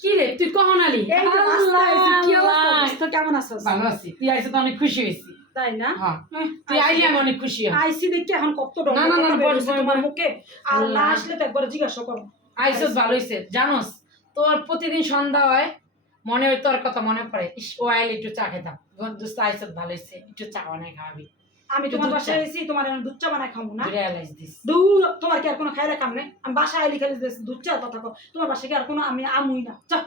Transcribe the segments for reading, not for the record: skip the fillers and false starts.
কি রে তুই কখন আলি? এই যে রাস্তায় আইছি, কি অবস্থা? কেমন আছিস? ভালো আছি, তুই আইসে তো অনেক খুশি হয়েছি। তাই না? হ্যাঁ, তুই আইলি আমি অনেক খুশি হই। আইসি দেখি এখন কত ডর না, না, না, বস, বস, তোমার বস। মুখে আর না আসলে তো একবার জিজ্ঞাসা করো। আইসে ভালো হয়েছে, জানোস তোর প্রতিদিন সন্ধ্যা হয় মনে হয় তোর কথা মনে পড়ে, ইস ও আইলে একটু চা খেতাম। দোস্ত আইসে ভালো হয়েছে, একটু চা বানাই খাওয়াবি। আমি তোমার দুধ বাসায় চা। আইছি, তোমার দুধ চা বানাই খাবো না? Realise this. দূর, তোমার কি আর কোনো খাইলে কাম নেই? আমি বাসায় আইলি খালি দুধ চা কথা কও। তোমার বাসায় কি আর কোনো আমি আমুই না? চা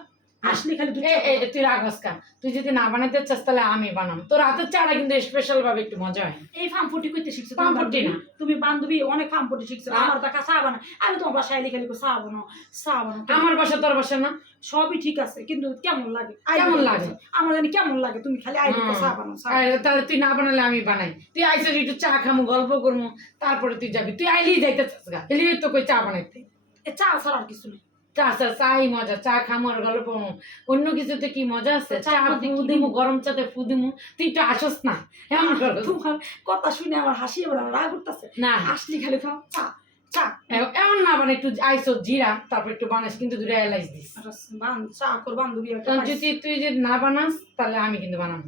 আসলি খালি দুধ চা। তুই রাখস কা, তুই যদি না বানাইতে চাস তাহলে আমি বানাম। তোর হাতের চাটা কিন্তু স্পেশাল ভাবে একটু মজা হয়। এই ফার্মফুটি কইতে শিখছো? ফার্মফুটি না। তুমি বান্ধবী অনেক ফার্মফুটি শিখছো। না। আমার টাকা চা বানা, আমি তোমার বাসায় আইলি খালি চা বানাও, চা বানাও। আমার বাসা তোর বাসা না? সবই ঠিক আছে, কিন্তু কেমন লাগে? কেমন লাগে? আমার জানি কেমন লাগে তুমি খালি আইলি চা বানাও, চা বানাও। তাহলে তুই না বানালে আমি বানাই। তুই আইসে একটু চা খামু, গল্প করবো, তারপরে তুই যাবি। তুই আইলেই যাইতে চাস গা, এলি তো কই চা বানাইতে। এ চা ছাড়া আর কিছু নেই। চা চা চাই মজা, চা খামু আর গল্প করবো। অন্য কিছুতে কি মজা আছে? চা চা মধ্যে ফু কি দিমু, গরম চাতে ফু দিমু। তুই একটু আসস না, এমন করস। তোমার কথা শুনে আমার হাসি এবার রাগ উঠতেছে। না আসলি খালি খাও চা চা। এমন না, মানে একটু আইসো জিরা, তারপর একটু বানাস, কিন্তু দুটো এলাইচ দিস। চা কর বান্ধবী একটা কারণ পাইছি। যদি তুই যদি না বানাস তাহলে আমি কিন্তু বানাবো।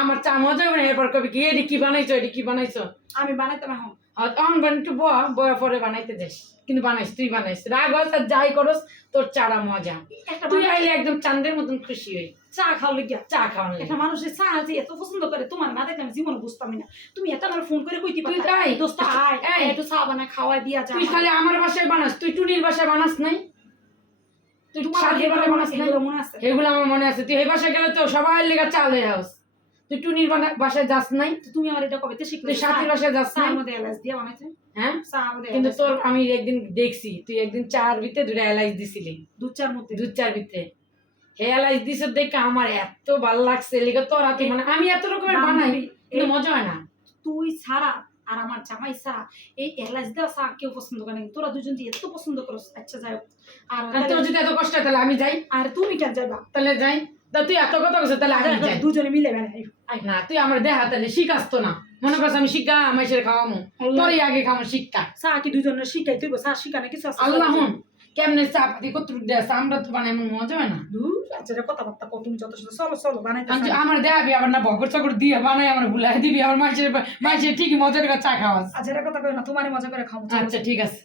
আমার চা মজা হবে না, এরপর কবি কি এটি কি বানাইছো, এটি কি বানাইছো। আমি বানাইতাম এখন। তখন একটু বয়া পরে বানাইতে দেশ, কিন্তু বানাইস, তুই বানাইস। রাগ হস আর যাই করস, তোর চারা মজা। একটা তুই মানুষ আইলে একদম চাঁদের মতন খুশি হই। চা খাও লিগিয়া। চা খাওয়ানো একটা মানুষের চা যে এত পছন্দ করে, তোমার না দেখলে আমি জীবনে বুঝতামই না। তুমি এত আমার ফোন করে কইতে তুই পারতা, তাই? দোস্ত আয় এই। একটু চা বানায় খাওয়াই দিয়া যা। তুই খালি আমার বাসায় বানাস, তুই টুনির বাসায় বানাস নাই? তুই তোমার সাথে এগুলো বানাস নাই? এগুলো মনে আছে? এগুলো আমার মনে আছে। তুই এই বাসায় গেলে তো সবাই লেগে চা লয়ে আস। তুই টুনির বাসায় যাস নাই? তো তুমি আমার এটা কবে শিখলে? তুই সাথীর বাসায় যাস নাই? চার মধ্যে এলাচ দিয়া বানাইছে। হ্যাঁ, চা মধ্যে কিন্তু এলাচ। তোর আমি একদিন দেখছি তুই একদিন চার ভিতরে দুটা এলাইচ দিছিলি। দুধ চার মধ্যে দুধ চার ভিতরে হে এলাইচ দিছ দেখে আমার এত ভালো লাগছে। লেগে তোর হাতে মানে আমি এত রকমের বানাই, কিন্তু মজা হয় না। তুই ছাড়া আর আমার জামাই ছাড়া এই এলাচ দেওয়া চা কেউ পছন্দ করে না। তোরা দুজন যে এত পছন্দ করো, আচ্ছা যাই হোক। আর আর তোর যদি এত কষ্ট হয় তাহলে আমি যাই। আর তুমি কেন যাইবা? তাহলে যাই। তা তুই এত কথা বলছিস তাহলে আমি যাই। দুজনে মিলে বেড়াই। না তুই আমার দেখা তাহলে শিখাস তো না। মনে করছ আমি শিখা মাইসের খাওয়ামু, তোরই আগে খামো শিক্ষা। চা কি দুজনের শিখাই তুই? চা শিখানে কিছু আছে? আল্লাহ হুন কেমনে চা পাতি কতটুকু দেয়, আমরা তো বানাই মজা হয় না। আচ্ছা কথাবার্তা কত, তুমি যত চলো চলো বানাইতে। আমার দেখাবি আবার না বকর চকর দিয়ে বানাই আমার ভুলাই দিবি, আমার মাইসের ঠিকই মজা করে চা খাওয়াস। আচ্ছা এটা কথা কই না, তোমারই মজা করে খাবো। আচ্ছা ঠিক আছে।